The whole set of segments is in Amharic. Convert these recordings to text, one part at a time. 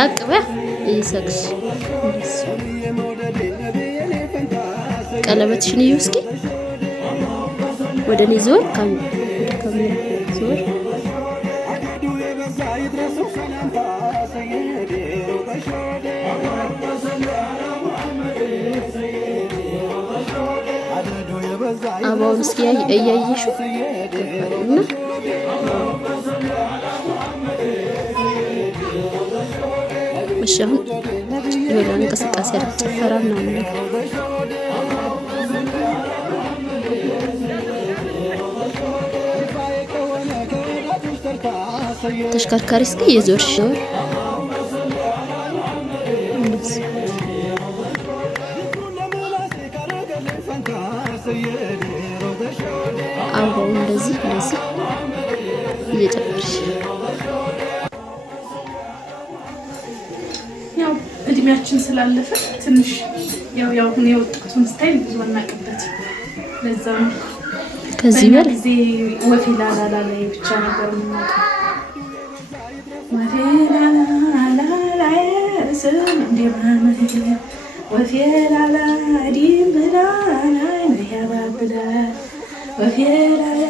ሳቅ በያ ይሰክስ ቀለበትሽን እዩ እስኪ ወደ እኔ ዞር ካሜራ ዞር አባውን እስኪ እያየሽው እና መሻሁን የሆነ እንቅስቃሴ ጭፈራ ምናምን ተሽከርካሪ እስኪ የዞርሽ አሁን እንደዚህ እየጨፈርሽ ያው እድሜያችን ስላለፈ ትንሽ ያው ሁኔ ወጣቱን ስታይል ብዙ አናውቅበት ለዛ ነው ከዚህ በል ጊዜ ወፌ ላላላ ላይ ብቻ ነበር የምናውቀው ወፌ ላላላ ስም እንደማመት ወፌ ላላ ዲምብላ ላይ ያባብላ ወፌ ላላ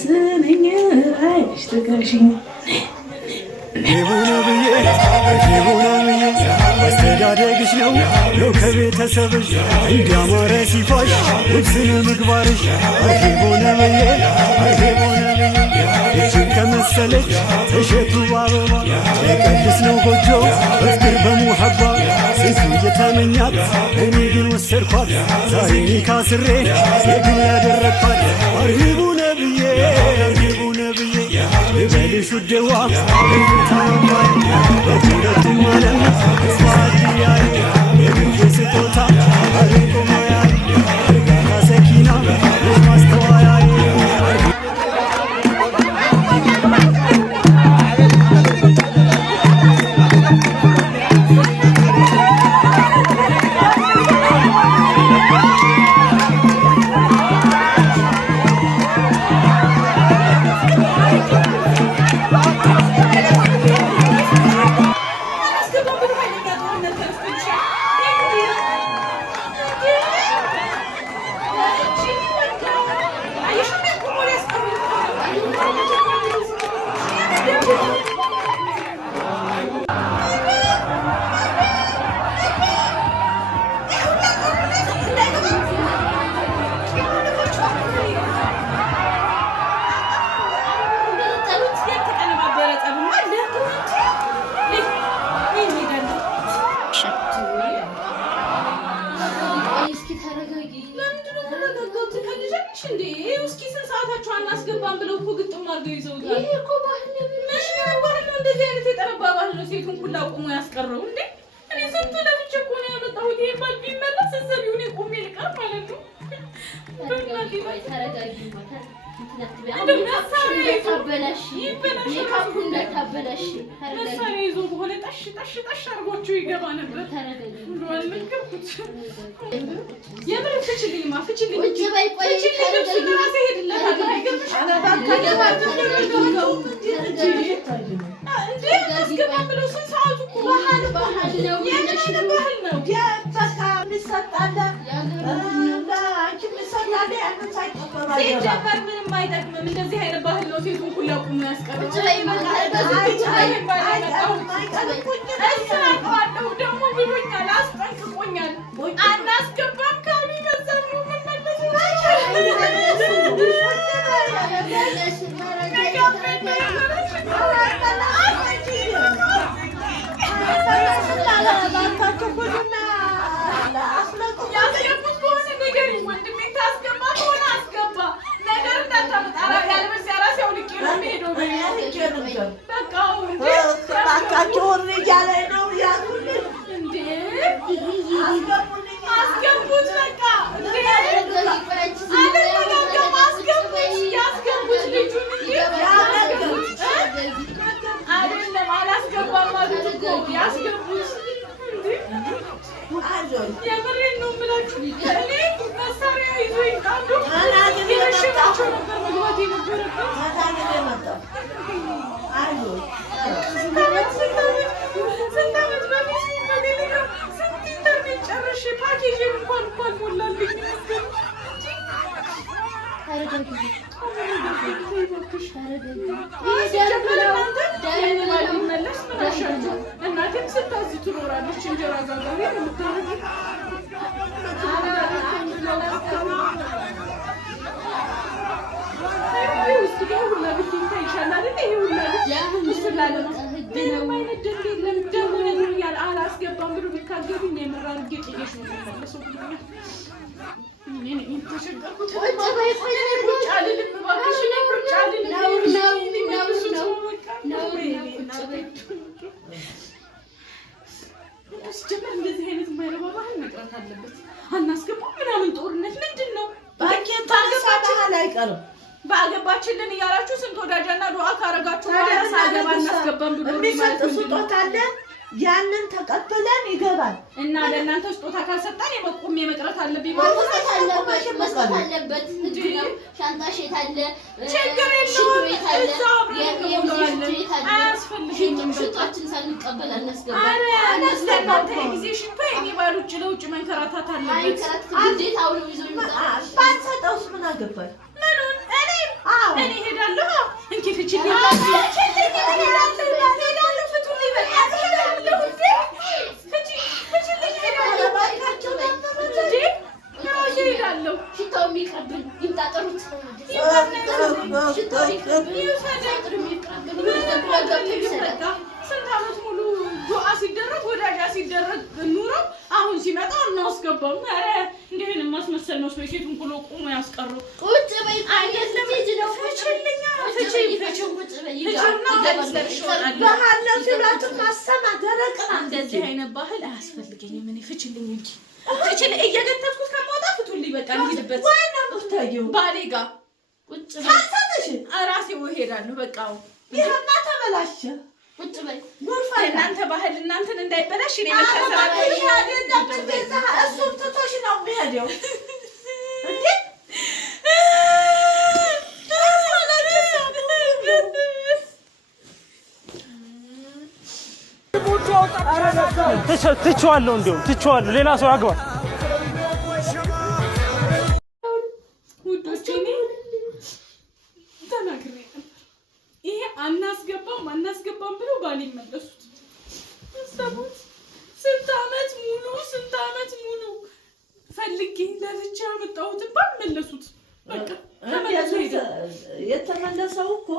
ስንኝ አይሽ ተጋሽኝ አስተዳደግሽ ነው ከቤተሰብሽ እንዲያማረ ሲፋሽ ውብስነ ምግባርሽ ሆነ በየ እጅን ከመሰለች ተሸቱ አበባ የቀድስ ነው ጎጆ በፍቅር በሙሐባ ስንቱ እየተመኛት እኔ ግን ወሰድኳት ዛሬ ካስሬ የግል ያደረግኳት አርሂቡ ነብዬ ልበልሽ ውዴዋ ታባይ በሁለቱም ዓለም ስፋትያይ የግል ስጦታ አሪቆሞያይ እርጋታ ሰኪና ማስተዋያይ አናስገባም ብለው እኮ ግጥም አድርገው ይዘውታል። ይሄ እኮ ባህል ነው። ባህል ነው። እንደዚህ አይነት የጠረባ ባህል ነው ሴቱን ሁላ ቆሞ ያስቀረው እንዴ! እኔ ስንት ለፍቼ እኮ ነው ያመጣሁት። ይሄ ባል ቢመለስ እዘቢው እኔ ቆሜ ልቀር ማለት ነው። ተረጋጊ ማለት መሳሪያ ይዞ በሆነ ጠሽ አድርጓቸው ይገባ ነበር። የምር ፍችልኝማ ፍችልኝ ምንም አይጠቅምም። እንደዚህ አይነት ባህል ነው ሴቱን ሁላ ቁሞ ያስቀረው። ደግሞ ብሎኛል፣ አስጠንቅቆኛል። አናስገባም ካሉ ይበዛሉ ያስገቡት ከሆነ ንገሪኝ ወንድሜ። ታስገባ ከሆነ አስገባ። ነገር እንዳታመጣ ያልበስ ያራስ ያውልቄ ነው የምሄደው። በቃ እባካችሁ እያለ ነው ያዙልኝ እንዴ! አስገቡት በቃ እንዴ! አልተረጋጋም። አስገቡት፣ ያስገቡት ልጁን እንዴ! አይደለም አላስገባም አሉት እኮ ያስገቡት እንዴ! የምሬን ነው የምላችሁ። እኔ መሳሪያ ይዞ ይጣሉ የሽናቸው ነበር መግባት የነበረበት። እናቴም ስታዝ ትኖራለች እንጀራ ጋጋሪ የምታረግ አላስገባም ብሎ ቢካገዱኝ የምራር ጌጥሽ ነው የሚመለሰው ብሎኛል። ሲጀመር እንደዚህ አይነት የማይረባ ባህል መቅረት አለበት። አናስገባም ምናምን ጦርነት ምንድን ነው? ባህል አይቀርም። ባገባችልን እያላችሁ ስንት ወዳጃና ዱዓ ካረጋችሁ ሳገባ እናስገባም ብሎ የሚሰጥ ስጦታ አለ። ያንን ተቀበለን ይገባል እና ለእናንተ ስጦታ ካልሰጣን የመቆም የመቅረት አለብኝ መስጠት አለበት። ሻንጣሽ የት አለ? ችግር የለውም። እዛው አያስፈልግም። ሽቷችን ሳንቀበል አናስገባም። ለእናንተ የጊዜ ሽቶ የኔ ባል ውጭ ለውጭ መንከራታት አለበት። ግዴታው ነው ይዞ ይመጣል። ባንሰጠውስ ምን አገባል? ምኑን እኔ ሄዳለሁ እንኪ ፍችልኝ ስንት ዓመት ሙሉ ዱዓ ሲደረግ ወዳጃ ሲደረግ ኑረው አሁን ሲመጣ እናስገባም። ኧረ እንዲህን ማስመሰል ነው። ሰው ሴቱን ብሎ ቆሞ ያስቀሩ ቁጭ በይ አይደለም ነው ፍችልኛ ባህል ሲላቱ ማሰማ ደረቅና እንደዚህ አይነት ባህል አያስፈልገኝም። እኔ ፍችልኝ እንጂ ፍችል እየገተትኩት ከማውጣ ፍቱልኝ በቃ እንሂድበት። ወይና ምታየው ባሌ ጋር ቁጭ በይ ታሰተሽ ራሴው እሄዳለሁ። በቃ ይሄማ ተበላሸ። ቁጭ በይ እናንተ ባህል እናንተን እንዳይበላሽ እኔ መከሰራት እሱም ትቶሽ ነው የሚሄደው እንዴ? ትቼዋለሁ፣ እንዲያውም ትቼዋለሁ። ሌላ ሰው ያግባል። ውዶቼ እኔ ተናግሬ ነበር። ይሄ አናስገባም ብሎ ባል ይመለሱት ሰቡት። ስንት ዓመት ሙሉ ፈልጌ ለብቻ ያመጣሁትን ባል መለሱት። በቃ የተመለሰው እኮ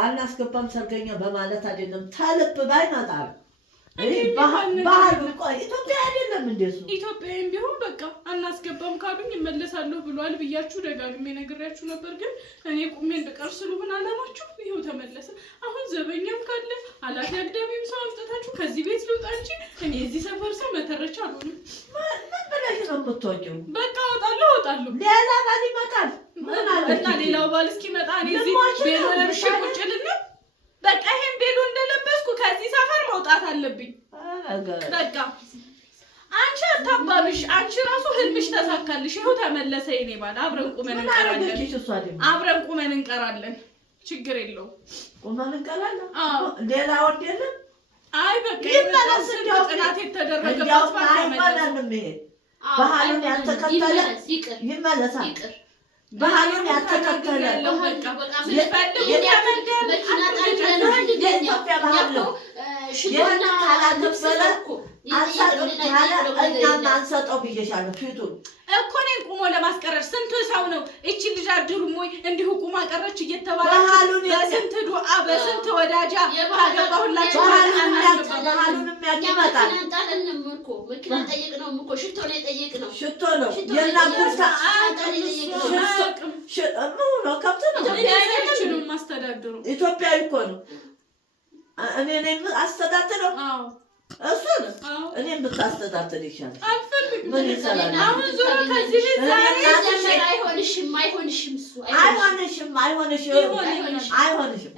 አናስገባም ሰርገኛ በማለት አይደለም። ተልብ ባይመጣ ባህል ኢትዮጵያ አይደለም እንደሱ። ኢትዮጵያም ቢሆን በቃ አናስገባም ካሉኝ ይመለሳለሁ ብሏል ብያችሁ ደጋግሜ ነግሬያችሁ ነበር። ግን እኔ ቁሜ እንደቀር ስለሆነ አላማችሁ ይኸው ተመለሰ። አሁን ዘበኛም ካለ ኃላፊ አግዳሚም ሰው አምጥታችሁ ከዚህ ቤት ልውጣ እንጂ እኔ እዚህ ሰፈር ሰው መተረቻ አልሆንም። ምን ብለሽ ነው የምትወጪው? በቃ እወጣለሁ። ሌላ ባል ይመጣል እና ሌላው ባል እስኪመጣ እኔ እዚህ ቤሎ ለብሼ ቁጭ ልና በቃ ይሄን ቤሎ እንደለበስኩ ከዚህ ሰፈር መውጣት አለብኝ። በቃ አንቺ አታባብሽ። አንቺ ራሱ ህልምሽ ተሳካልሽ። ይኸው ተመለሰ የኔ ባል። አብረን ቁመን እንቀራለን። ችግር የለውም። ቁመን እንቀራለን። አዎ ሌላ ወንድ የለም። አይ በቃ ይመለስ። ጥናት የተደረገበት ባህሉን ያልተከተለ ይመለሳል። ባህሉን ያልተከተለ የኢትዮጵያ ባህል ነው። ይህን ካላከበረ እኛም አንሰጠው ብዬሻለሁ። ፊቱን እኮ እኔን ቁሞ ለማስቀረር ስንት ሰው ነው እቺ ልጅ አድሩም ወይ እንዲሁ ቁማ ቀረች እየተባለ በስንት ዱዓ በስንት ወዳጃ ታገባሁላችሁ። ባህሉን የሚያመጣል ሽቶ ነው የናጉርታ ከብት ነው ማስተዳድሩ። ኢትዮጵያዊ እኮ ነው። እኔ ነኝ አስተዳድረው። እሱን እኔም ብታስተዳድር ይሻላል። አልፈልግም። ምን ይሰራል? አሁን ዞሮ ከዚህ ቤት ዛሬ አይሆንሽም።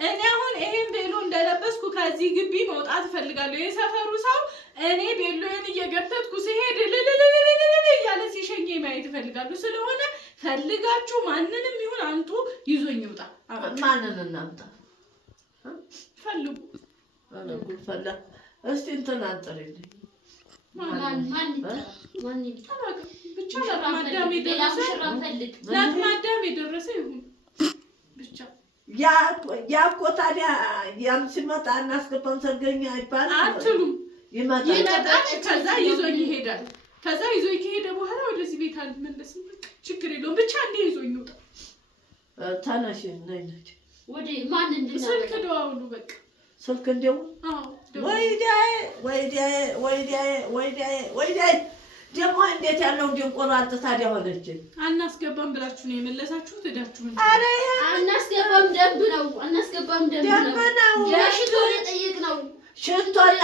እኔ አሁን ይሄን ቤሎ እንደለበስኩ ከዚህ ግቢ መውጣት እፈልጋለሁ። የሰፈሩ ሰው እኔ ቤሎዬን እየገተትኩ ሲሄድ ልልልልልል እያለ ሲሸኘኝ ማየት እፈልጋለሁ። ስለሆነ ፈልጋችሁ ማንንም ይሁን አንጡ ይዞኝ ይውጣ። ማንን እናምጣ? ፈልጉ ፈላ እስቲ እንትን አንጥሪልኝ። ማን ብቻ ለማዳም የደረሰ ይሁን ብቻ። ያ እኮ ታዲያ ያም ሲመጣ እናስገባም ሰርገኛ ይባላል አትሉም? ይመጣል ከዛ ይዞኝ ይሄዳል። ከዛ ይዞኝ ከሄደ በኋላ ወደዚህ ቤት አልመለስም። ችግር የለውም ብቻ እንደ ይዞኝ ይወጣ። ታናሽ ነኝ ነች ወደ ማን እንደና ስልክ ደዋውሉ በቃ ስልክ እንደው ወይዳይ ደግሞ እንዴት ያለው እንደቆራጥ ታዲያ ሆነች። አናስገባም ብላችሁ ነው የመለሳችሁት? እዳችሁ ነው። አረ አናስገባም ደንብ ነው። አናስገባም ደንብ ነው። ያሽቶ ጠይቅ ነው። ሽንቶና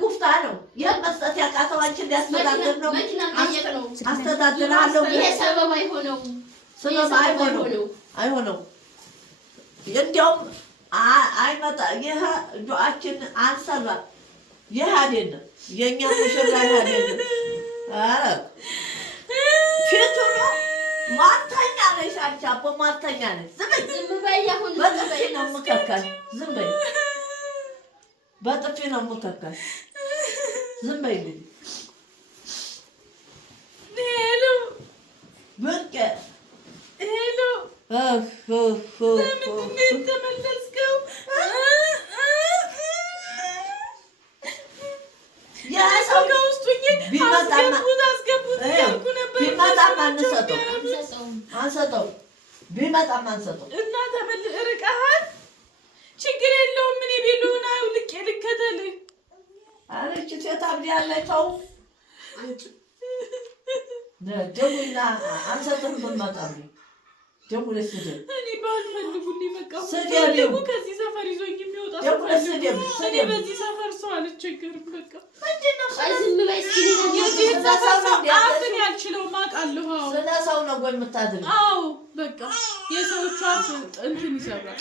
ጉፍታ ነው የመስጠት ያቃተዋችን ያስተዳድር ነው። መኪና ጠይቅ ነው። አስተዳድራለሁ። ይሄ ሰበብ አይሆነው። ሰበብ አይሆነው። እንደውም አይመጣ ይሄ ዱዓችን አንሰራ ይሄ አይደለም የኛ ሙሽራ አይደለም። አረ ፊቱ ነው ማርተኛ ነሽ አንቺ አቦ ማርተኛ ነሽ። ዝም በይ አሁን በጥፊ ነው የምከካሽ። ዝም በይ በጥፊ ነው የምከካሽ። ዝም በይ ሄሎ ብርቅ ሄሎ ለምን ተመለስከው? ያሰው ከውስጡ አስገቡት እያልኩ ነበር። ቢመጣም አንሰጠው ቢመጣም አንሰጠው እና ርቀሃል። ችግር የለውም። እኔ ቤሉን አውልቄ ልከተልህ። ኧረ ይህች ሴት አብዳለች። ተው ደውልና አንሰጥም ብንመጣም ደውለሽ ስደብ። እኔ ባልፈልጉልኝ በቃ ስደቢው ከዚህ ሰፈር ይዞኝ የሚወጣ ደውለሽ ስደብ። እኔ በዚህ ሰፈር ሰው አልቸገርም። በቃ ዝም በይ እስኪ አፍን ያልችለውም አውቃለሁ። ስለ ሰው ነው ወይ የምታድሪው? አዎ በቃ የሰዎቹ አፍ እንትን ይሰራል።